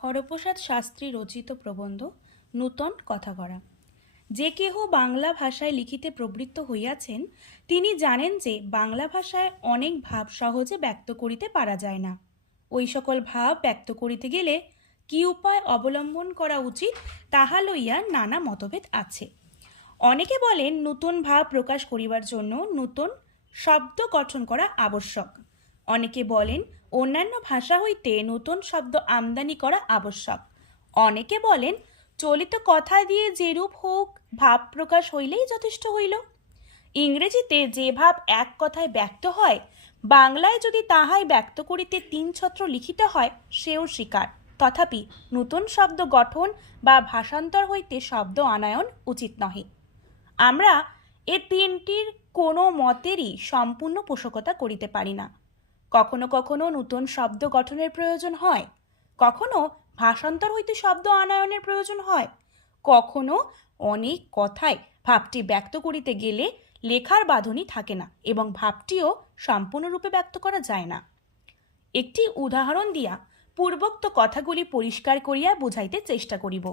হরপ্রসাদ শাস্ত্রী রচিত প্রবন্ধ নূতন কথা করা। যে কেহ বাংলা ভাষায় লিখিতে প্রবৃত্ত হইয়াছেন, তিনি জানেন যে বাংলা ভাষায় অনেক ভাব সহজে ব্যক্ত করিতে পারা যায় না। ওই সকল ভাব ব্যক্ত করিতে গেলে কি উপায় অবলম্বন করা উচিত তাহা লইয়া নানা মতভেদ আছে। অনেকে বলেন নূতন ভাব প্রকাশ করিবার জন্য নূতন শব্দ গঠন করা আবশ্যক। অনেকে বলেন অন্যান্য ভাষা হইতে নতুন শব্দ আমদানি করা আবশ্যক। অনেকে বলেন চলিত কথা দিয়ে যেরূপ হোক ভাব প্রকাশ হইলেই যথেষ্ট হইল। ইংরেজিতে যে ভাব এক কথায় ব্যক্ত হয়, বাংলায় যদি তাহাই ব্যক্ত করিতে ৩ ছত্র লিখিত হয় সেও স্বীকার। তথাপি নূতন শব্দ গঠন বা ভাষান্তর হইতে শব্দ আনায়ন উচিত নহে। আমরা এ তিনটির কোনো মতেরই সম্পূর্ণ পোষকতা করিতে পারি না। কখনো কখনো নূতন শব্দ গঠনের প্রয়োজন হয়, কখনো ভাষান্তর হইতে শব্দ আনায়নের প্রয়োজন হয়, কখনো অনেক কথায় ভাবটি ব্যক্ত করিতে গেলে লেখার বাঁধনই থাকে না এবং ভাবটিও সম্পূর্ণরূপে ব্যক্ত করা যায় না। একটি উদাহরণ দিয়া পূর্বোক্ত কথাগুলি পরিষ্কার করিয়া বুঝাইতে চেষ্টা করিব।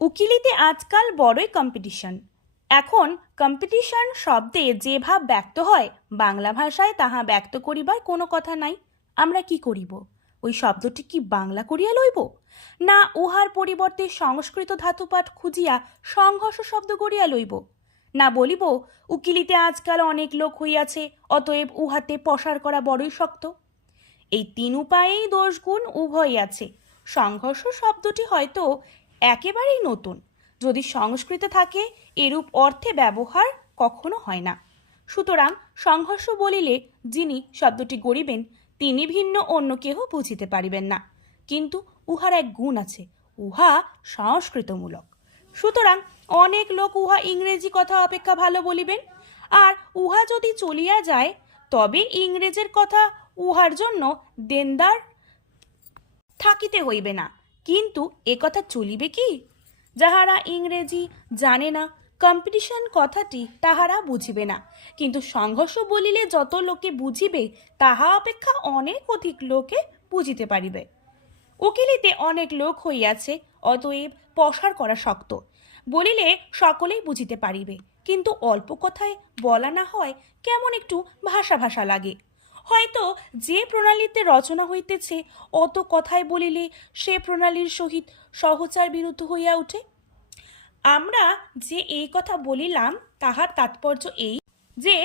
উকিলিতে আজকাল বড়ই কম্পিটিশন। এখন কম্পিটিশন শব্দে যে ভাব ব্যক্ত হয়, বাংলা ভাষায় তাহা ব্যক্ত করিবার কোনো কথা নাই। আমরা কি করিব? ওই শব্দটি কি বাংলা করিয়া লইব, না উহার পরিবর্তে সংস্কৃত ধাতুপাঠ খুঁজিয়া সংঘর্ষ শব্দ করিয়া লইব, না বলিব উকিলিতে আজকাল অনেক লোক হইয়াছে, অতএব উহাতে পসার করা বড়ই শক্ত। এই ৩ উপায়েই দোষগুণ উভয়ই আছে। সংঘর্ষ শব্দটি হয়তো একেবারেই নতুন, যদি সংস্কৃত থাকে এরূপ অর্থে ব্যবহার কখনো হয় না। সুতরাং সংঘর্ষ বলিলে যিনি শব্দটি গড়িবেন তিনি ভিন্ন অন্য কেহ বুঝিতে পারিবেন না, কিন্তু উহার এক গুণ আছে, উহা সংস্কৃতমূলক। সুতরাং অনেক লোক উহা ইংরেজি কথা অপেক্ষা ভালো বলিবেন, আর উহা যদি চলিয়া যায় তবে ইংরেজের কথা উহার জন্য দেনদার থাকিতে হইবে না। কিন্তু একথা চলিবে কি? যাহারা ইংরেজি জানে না, কম্পিটিশন কথাটি তাহারা বুঝিবে না, কিন্তু সংঘর্ষ বলিলে যত লোকে বুঝিবে তাহা অপেক্ষা অনেক অধিক লোকে বুঝিতে পারিবে। উকিলিতে অনেক লোক হইয়াছে, অতএব পসার করা শক্ত বলিলে সকলেই বুঝিতে পারিবে, কিন্তু অল্প কথায় বলা না হয় কেমন একটু ভাষা ভাষা লাগে। হয়তো যে প্রণালীতে রচনা হইতেছে অত কথায় বলিলে সে প্রণালীর সহিত সহচার বিরুদ্ধ হইয়া ওঠে। আমরা যে এই কথা বলিলাম তাহার তাৎপর্য এই যে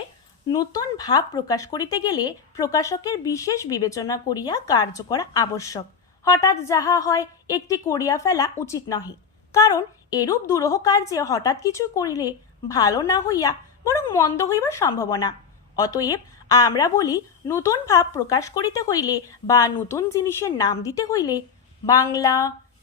নূতন ভাব প্রকাশ করিতে গেলে প্রকাশকের বিশেষ বিবেচনা করিয়া কার্য করা আবশ্যক। হঠাৎ যাহা হয় একটি করিয়া ফেলা উচিত নহে, কারণ এরূপ দুরূহ কার্যে হঠাৎ কিছু করিলে ভালো না হইয়া বরং মন্দ হইবার সম্ভাবনা। অতএব আমরা বলি নূতন ভাব প্রকাশ করিতে হইলে বা নূতন জিনিসের নাম দিতে হইলে বাংলা,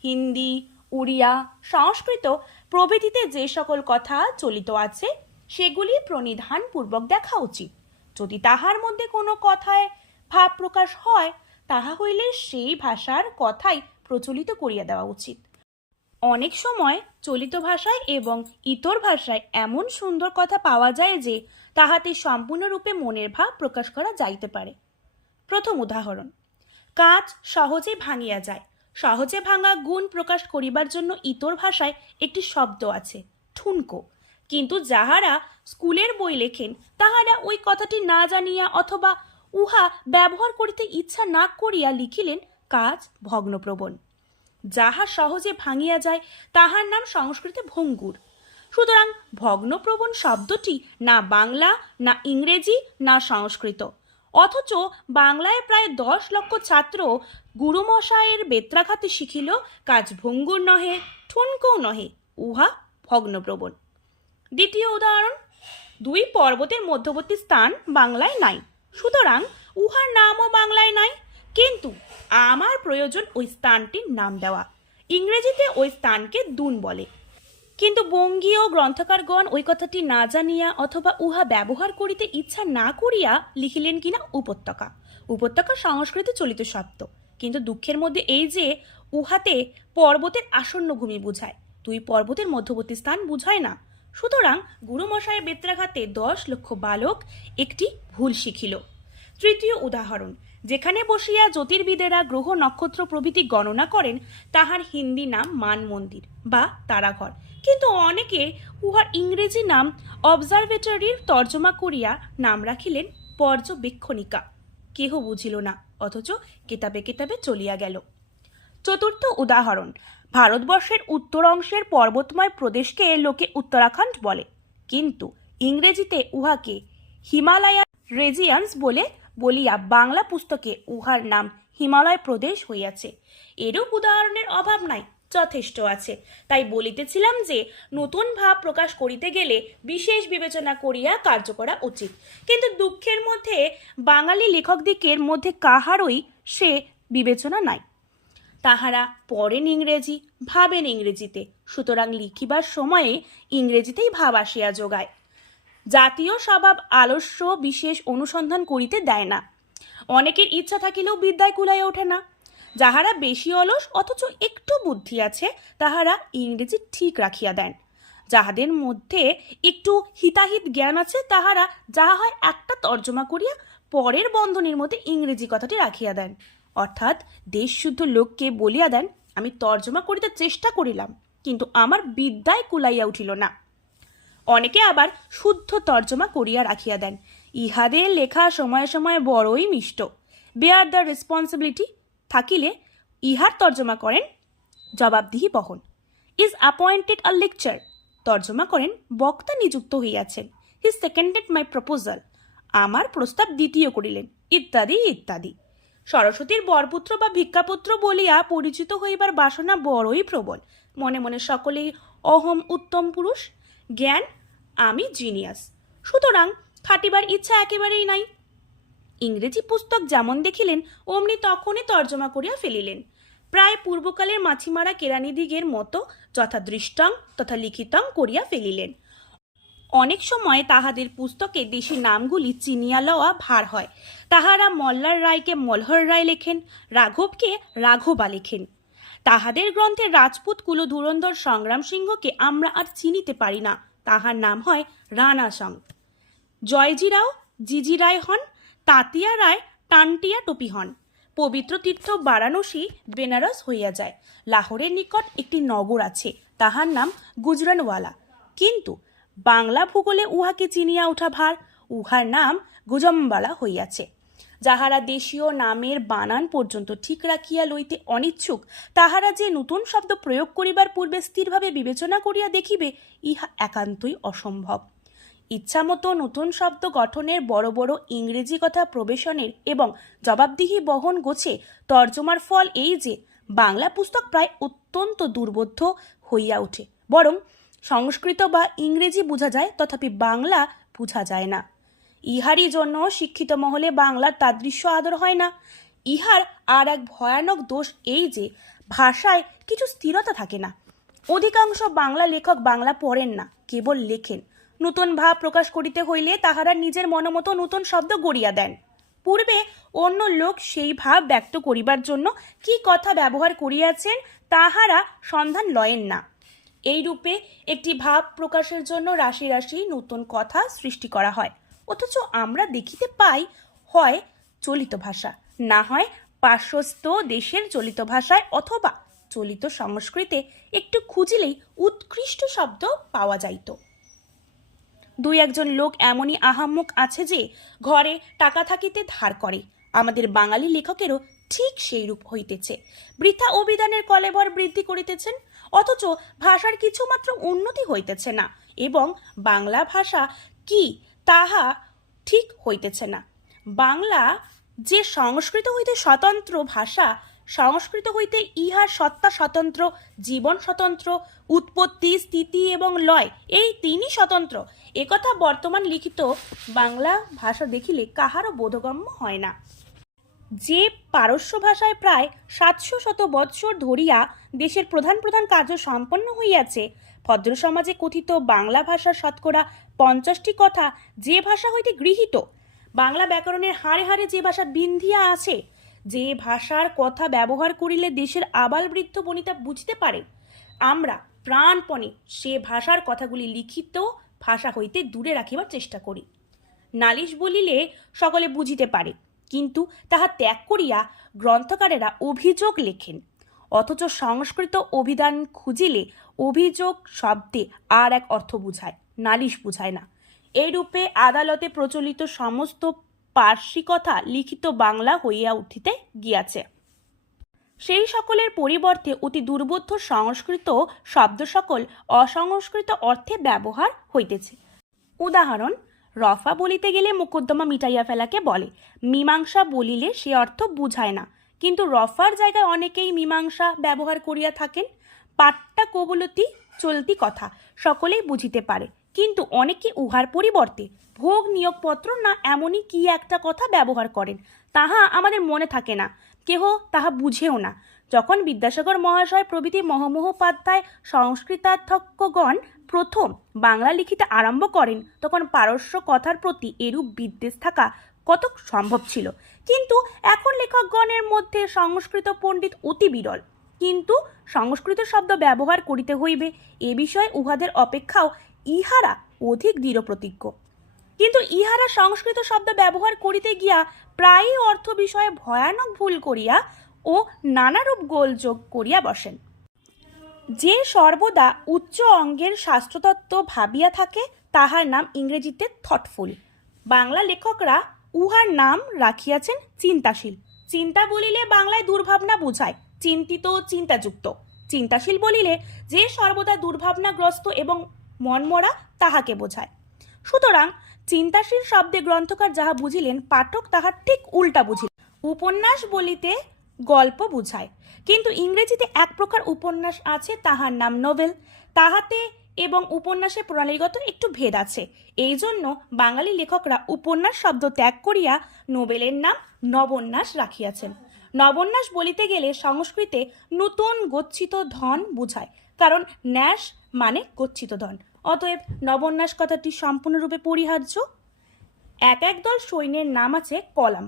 হিন্দি, উড়িয়া, সংস্কৃত প্রভৃতিতে যে সকল কথা চলিত আছে সেগুলি প্রণিধানপূর্বক দেখা উচিত। যদি তাহার মধ্যে কোনো কথায় ভাব প্রকাশ হয় তাহা হইলে সেই ভাষার কথাই প্রচলিত করিয়া দেওয়া উচিত। অনেক সময় চলিত ভাষায় এবং ইতর ভাষায় এমন সুন্দর কথা পাওয়া যায় যে তাহাতে সম্পূর্ণরূপে মনের ভাব প্রকাশ করা যাইতে পারে। প্রথম উদাহরণ, কাঁচ সহজে ভাঙিয়া যায়। সহজে ভাঙা গুণ প্রকাশ করিবার জন্য ইতর ভাষায় একটি শব্দ আছে, ঠুনকো, কিন্তু যাহারা স্কুলের বই লেখেন তাহারা ওই কথাটি না জানিয়া অথবা উহা ব্যবহার করিতে ইচ্ছা না করিয়া লিখিলেন কাঁচ ভগ্নপ্রবণ। যাহা সহজে ভাঙিয়া যায় তাহার নাম সংস্কৃতে ভঙ্গুর। সুতরাং ভগ্নপ্রবণ শব্দটি না বাংলা, না ইংরেজি, না সংস্কৃত, অথচ বাংলায় প্রায় 10 লক্ষ ছাত্র গুরুমশায়ের বেত্রাঘাতে শিখিল কাজ ভঙ্গুর নহে, ঠুনকও নহে, উহা ভগ্নপ্রবণ। দ্বিতীয় উদাহরণ, 2 পর্বতের মধ্যবর্তী স্থান বাংলায় নাই, সুতরাং উহার নামও বাংলায় নাই, কিন্তু আমার প্রয়োজন ওই স্থানটির নাম দেওয়া। ইংরেজিতে ওই স্থানকে দুন বলে, কিন্তু বঙ্গীয় গ্রন্থকারগণ ওই কথাটি না জানিয়া অথবা উহা ব্যবহার করিতে ইচ্ছা না করিয়া লিখিলেন কিনা উপত্যকা। উপত্যকা সংস্কৃতে চলিত শব্দ, কিন্তু দুঃখের মধ্যে এই যে উহাতে পর্বতের আসন্ন ভূমি বুঝায়, 2 পর্বতের মধ্যবর্তী স্থান বুঝায় না। সুতরাং গুরুমশায়ের বেত্রাঘাতে 10 লক্ষ বালক একটি ভুল শিখিল। তৃতীয় উদাহরণ, যেখানে বসিয়া জ্যোতির্বিদেরা গ্রহ নক্ষত্র প্রভৃতি গণনা করেন, তাহার হিন্দি নাম মান মন্দির বা তারাঘর। কিন্তু অনেকে উহার ইংরেজি নাম অবজারভেটরির তর্জমা করিয়া নাম রাখিলেন পর্যবেক্ষণিকা। কেহ বুঝিল না, অথচ কেতাবে কেতাবে চলিয়া গেল। চতুর্থ উদাহরণ, ভারতবর্ষের উত্তর অংশের পর্বতময় প্রদেশকে লোকে উত্তরাখণ্ড বলে, কিন্তু ইংরেজিতে উহাকে হিমালয়া রেজিয়ন্স বলিয়া বাংলা পুস্তকে উহার নাম হিমালয় প্রদেশ হইয়াছে। এরূপ উদাহরণের অভাব নাই, যথেষ্ট আছে। তাই বলিতেছিলাম যে নতুন ভাব প্রকাশ করিতে গেলে বিশেষ বিবেচনা করিয়া কার্য করা উচিত। কিন্তু দুঃখের মধ্যে বাঙালি লেখকদিগের মধ্যে কাহারই সে বিবেচনা নাই। তাহারা পড়েন ইংরেজি, ভাবেন ইংরেজিতে, সুতরাং লিখিবার সময়ে ইংরেজিতেই ভাব আসিয়া যোগায়। জাতীয় স্বভাব আলস্য বিশেষ অনুসন্ধান করিতে দেয় না। অনেকের ইচ্ছা থাকিলেও বিদ্যায় কুলাইয়া ওঠে না। যাহারা বেশি অলস অথচ একটু বুদ্ধি আছে, তাহারা ইংরেজি ঠিক রাখিয়া দেন। যাহাদের মধ্যে একটু হিতাহিত জ্ঞান আছে, তাহারা যাহা হয় একটা তর্জমা করিয়া পরের বন্ধনীর মধ্যে ইংরেজি কথাটি রাখিয়া দেন। অর্থাৎ দেশশুদ্ধ লোককে বলিয়া দেন, আমি তর্জমা করিতে চেষ্টা করিলাম, কিন্তু আমার বিদ্যায় কুলাইয়া উঠিল না। অনেকে আবার শুদ্ধ তর্জমা করিয়া রাখিয়া দেন। ইহাদের লেখা সময়ে সময়ে বড়ই মিষ্ট। বেয়ার দ্য রেসপন্সিবিলিটি থাকিলে ইহার তর্জমা করেন জবাবদিহি বহন। ইজ অ্যাপয়েন্টেড আ লেকচার, তর্জমা করেন বক্তা নিযুক্ত হইয়াছেন। হি সেকেন্ডেড মাই প্রপোজাল, আমার প্রস্তাব দ্বিতীয় করিলেন, ইত্যাদি ইত্যাদি। সরস্বতীর বরপুত্র বা ভিক্ষাপুত্র বলিয়া পরিচিত হইবার বাসনা বড়ই প্রবল। মনে মনে সকলেই অহম উত্তম পুরুষ, জ্ঞান আমি জিনিয়াস, সুতরাং খাটিবার ইচ্ছা একেবারেই নাই। ইংরেজি পুস্তক যেমন দেখিলেন অমনি তখনই তর্জমা করিয়া ফেলিলেন। প্রায় পূর্বকালের মাছিমারা কেরানিদিগের মতো যথা দৃষ্টং তথা লিখিতং করিয়া ফেলিলেন। অনেক সময় তাহাদের পুস্তকে দেশি নামগুলি চিনিয়া লওয়া ভার হয়। তাহারা মল্লার রায়কে মলহর রায় লেখেন, রাঘবকে রাঘবা লেখেন। তাহাদের গ্রন্থে রাজপুত কুলধুরন্ধর সংগ্রাম সিংহকে আমরা আর চিনিতে পারি না, তাহার নাম হয় রানা সং। জয়জি রাও জিজি রায় হন, তাতিয়া রায় টানটিয়া টপি হন। পবিত্র তীর্থ বারাণসী বেনারস হইয়া যায়। লাহোরের নিকট একটি নগর আছে, তাহার নাম গুজরানওয়ালা, কিন্তু বাংলা ভূগোলে উহাকে চিনিয়া ওঠা ভার, উহার নাম গুজমবালা হইয়াছে। যাহারা দেশীয় নামের বানান পর্যন্ত ঠিক রাখিয়া লইতে অনিচ্ছুক, তাহারা যে নতুন শব্দ প্রয়োগ করিবার পূর্বে স্থিরভাবে বিবেচনা করিয়া দেখিবে, ইহা একান্তই অসম্ভব। ইচ্ছামতো নতুন শব্দ গঠনের, বড় বড় ইংরেজি কথা প্রবেশনের এবং জবাবদিহি বহন গোছে তর্জমার ফল এই যে বাংলা পুস্তক প্রায় অত্যন্ত দুর্বোধ্য হইয়া ওঠে। বরং সংস্কৃত বা ইংরেজি বোঝা যায়, তথাপি বাংলা বোঝা যায় না। ইহারই জন্য শিক্ষিত মহলে বাংলার তাদৃশ্য আদর হয় না। ইহার আর এক ভয়ানক দোষ এই যে ভাষায় কিছু স্থিরতা থাকে না। অধিকাংশ বাংলা লেখক বাংলা পড়েন না, কেবল লেখেন। নতুন ভাব প্রকাশ করিতে হইলে তাহারা নিজের মনোমতো নতুন শব্দ গড়িয়া দেন। পূর্বে অন্য লোক সেই ভাব ব্যক্ত করিবার জন্য কি কথা ব্যবহার করিয়াছেন তাহারা সন্ধান লয়েন না। এই রূপে একটি ভাব প্রকাশের জন্য রাশি রাশি নতুন কথা সৃষ্টি করা হয়, অথচ আমরা দেখিতে পাই হয় চলিত ভাষা, না হয় পার্শ্বস্থ দেশের চলিত ভাষায় অথবা চলিত সংস্কৃতে একটু খুঁজিলেই উৎকৃষ্ট শব্দ পাওয়া যাইত। দুই একজন লোক এমনই আহাম্মক আছে যে ঘরে টাকা থাকিতে ধার করে। আমাদের বাঙালি লেখকেরও ঠিক সেই রূপ হইতেছে। বৃথা অভিধানের কলেবর বৃদ্ধি করিতেছেন, অথচ ভাষার কিছুমাত্র উন্নতি হইতেছে না এবং বাংলা ভাষা কি তাহা ঠিক হইতেছে না। বাংলা যে সংস্কৃত হইতে স্বতন্ত্র ভাষা, সংস্কৃত হইতে ইহার সত্তা স্বতন্ত্র, জীবন স্বতন্ত্র, উৎপত্তি স্থিতি এবং লয় এই তিনই স্বতন্ত্র, একথা বর্তমান লিখিত বাংলা ভাষা দেখিলে কাহারও বোধগম্য হয় না। যে পারস্য ভাষায় প্রায় 700 বৎসর ধরিয়া দেশের প্রধান প্রধান কার্য সম্পন্ন হইয়াছে, ভদ্র সমাজে কথিত বাংলা ভাষার শতকরা 50টি কথা যে ভাষা হইতে গৃহীত, বাংলা ব্যাকরণের হাড়ে হাড়ে যে ভাষা বিন্ধিয়া আছে, যে ভাষার কথা ব্যবহার করিলে দেশের আবাল বৃদ্ধ বনিতা বুঝতে পারে, আমরা প্রাণপণে সে ভাষার কথাগুলি লিখিত ভাষা হইতে দূরে রাখিবার চেষ্টা করি। নালিশ বলিলে সকলে বুঝিতে পারে, কিন্তু তাহা ত্যাগ করিয়া গ্রন্থকারেরা অভিযোগ লেখেন। অথচ সংস্কৃত অভিধান খুঁজিলে অভিযোগ শব্দে আর এক অর্থ বুঝায়, নালিশ বুঝায় না। এইরূপে আদালতে প্রচলিত সমস্ত পার্সি কথা লিখিত বাংলা হইয়া উঠিতে গিয়াছে। সেই সকলের পরিবর্তে অতি দুর্বোধ্য সংস্কৃত শব্দ সকল অসংস্কৃত অর্থে ব্যবহার হইতেছে। উদাহরণ, রফা বলিতে গেলে মোকদ্দমা মিটাইয়া ফেলাকে বলে, মীমাংসা বলিলে সে অর্থ বুঝায় না, কিন্তু রফার জায়গায় অনেকেই মীমাংসা ব্যবহার করিয়া থাকেন। পাট্টা কবুলতি চলতি কথা সকলেই বুঝিতে পারে, কিন্তু অনেকে উহার পরিবর্তে ভোগ নিয়োগপত্র না এমনই কি একটা কথা ব্যবহার করেন, তাহা আমাদের মনে থাকে না, কেহ তাহা বুঝেও না। যখন বিদ্যাসাগর মহাশয় প্রভৃতি মহামহোপাধ্যায় সংস্কৃতাধ্যক্ষগণ প্রথম বাংলা লিখিতে আরম্ভ করেন, তখন পারস্য কথার প্রতি এরূপ বিদ্বেষ থাকা কত সম্ভব ছিল। কিন্তু এখন লেখকগণের মধ্যে সংস্কৃত পণ্ডিত অতি বিরল, কিন্তু সংস্কৃত শব্দ ব্যবহার করিতে হইবে এ বিষয়ে উহাদের অপেক্ষাও ইহারা অধিক দৃঢ় প্রতিজ্ঞ। কিন্তু ইহারা সংস্কৃত শব্দ ব্যবহার করিতে গিয়া প্রায়ই অর্থ বিষয়ে ভয়ানক ভুল করিয়া ও নানারূপ গোলযোগ করিয়া বসেন। যে সর্বদা উচ্চ অঙ্গের শাস্ত্রতত্ত্ব ভাবিয়া থাকে তাহার নাম ইংরেজিতে থটফুল। বাংলা লেখকরা উহার নাম রাখিয়াছেন চিন্তাশীল। চিন্তা বলিলে বাংলায় দুর্ভাবনা বুঝায়, চিন্তিত চিন্তাযুক্ত। চিন্তাশীল বলিলে যে সর্বদা দুর্ভাবনাগ্রস্ত এবং মনমরা তাহাকে বোঝায়। সুতরাং চিন্তাশীল শব্দে গ্রন্থকার যাহা বুঝিলেন, পাঠক তাহার ঠিক উল্টা বুঝিলেন। উপন্যাস বলিতে গল্প বুঝায়, কিন্তু ইংরেজিতে এক প্রকার উপন্যাস আছে, তাহার নাম নোভেল। তাহাতে এবং উপন্যাসের প্রণালীগত একটু ভেদ আছে। এই জন্য বাঙালি লেখকরা উপন্যাস শব্দ ত্যাগ করিয়া নোবেলের নাম নবন্যাস রাখিয়াছেন। নবন্যাস বলিতে গেলে সংস্কৃতে নূতন গচ্ছিত ধন বুঝায়, কারণ ন্যাস মানে গচ্ছিত ধন। অতএব নবন্যাস কথাটি সম্পূর্ণরূপে পরিহার্য। এক এক দল সৈন্যের নাম আছে কলাম,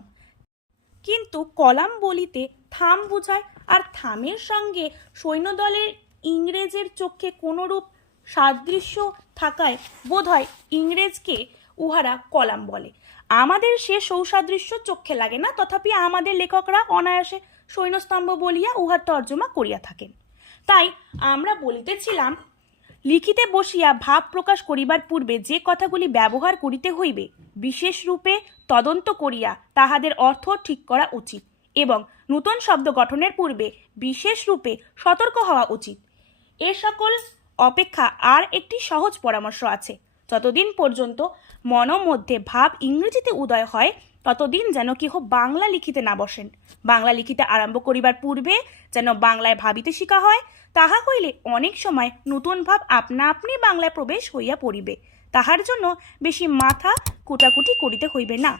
কিন্তু কলাম বলিতে থাম বুঝায়, আর থামের সঙ্গে সৈন্যদলের ইংরেজের চোখে কোনরূপ সাদৃশ্য থাকায় বোধহয় ইংরেজকে উহারা কলাম বলে। আমাদের সে সৌসাদৃশ্য চোখে লাগে না, তথাপি আমাদের লেখকরা অনায়াসে সৈন্যস্তম্ভ বলিয়া উহার তর্জমা করিয়া থাকেন। তাই আমরা বলিতেছিলাম, লিখিতে বসিয়া ভাব প্রকাশ করিবার পূর্বে যে কথাগুলি ব্যবহার করিতে হইবে বিশেষ রূপে তদন্ত করিয়া তাহাদের অর্থ ঠিক করা উচিত, এবং নূতন শব্দ গঠনের পূর্বে বিশেষ রূপে সতর্ক হওয়া উচিত। এ সকল অপেক্ষা আর একটি সহজ পরামর্শ আছে। যতদিন পর্যন্ত মনোমধ্যে ভাব ইংরেজিতে উদয় হয়, ততদিন যেন কেহ বাংলা লিখিতে না বসেন। বাংলা লিখিতে আরম্ভ করিবার পূর্বে যেন বাংলায় ভাবিতে শিখা হয়, তাহা হইলে অনেক সময় নূতন ভাব আপনা আপনি বাংলায় প্রবেশ হইয়া পড়িবে। তাহার জন্য বেশি মাথা কুটাকুটি করিতে হইবে না।